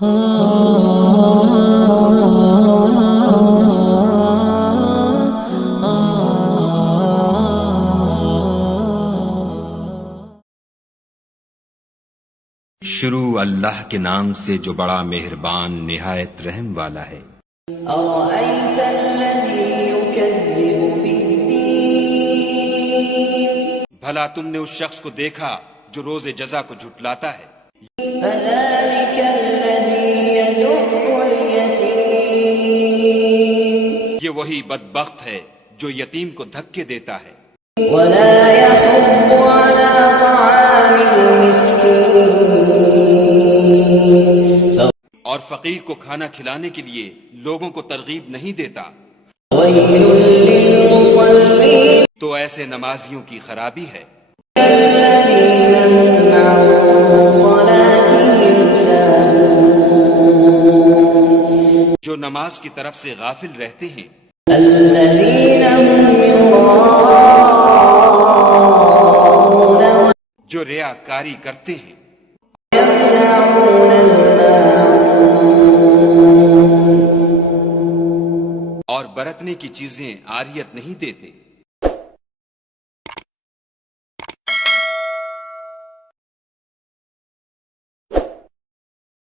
شروع اللہ کے نام سے جو بڑا مہربان نہایت رحم والا ہے۔ أَرَأَيْتَ الَّذِي يُكَذِّبُ بِالدِّينِ بھلا تم نے اس شخص کو دیکھا جو روز جزا کو جھٹلاتا ہے؟ فَذَلِكَ الَّذِي يَدُعُّ الْيَتِيمَ یہ وہی بدبخت ہے جو یتیم کو دھکے دیتا ہے، وَلَا يَحُضُّ عَلَى طَعَامِ الْمِسْكِينِ اور فقیر کو کھانا کھلانے کے لیے لوگوں کو ترغیب نہیں دیتا۔ وَيْلٌ لِّلْمُصَلِّينَ تو ایسے نمازیوں کی خرابی ہے الَّذِينَ هُمْ عَن صَلَاتِهِمْ سَاهُونَ جو نماز کی طرف سے غافل رہتے ہیں، الَّذِينَ هُمْ يُرَاءُونَ جو ریا کاری کرتے ہیں، وَيَمْنَعُونَ الْمَاعُونَ اور برتنے کی چیزیں عاریت نہیں دیتے۔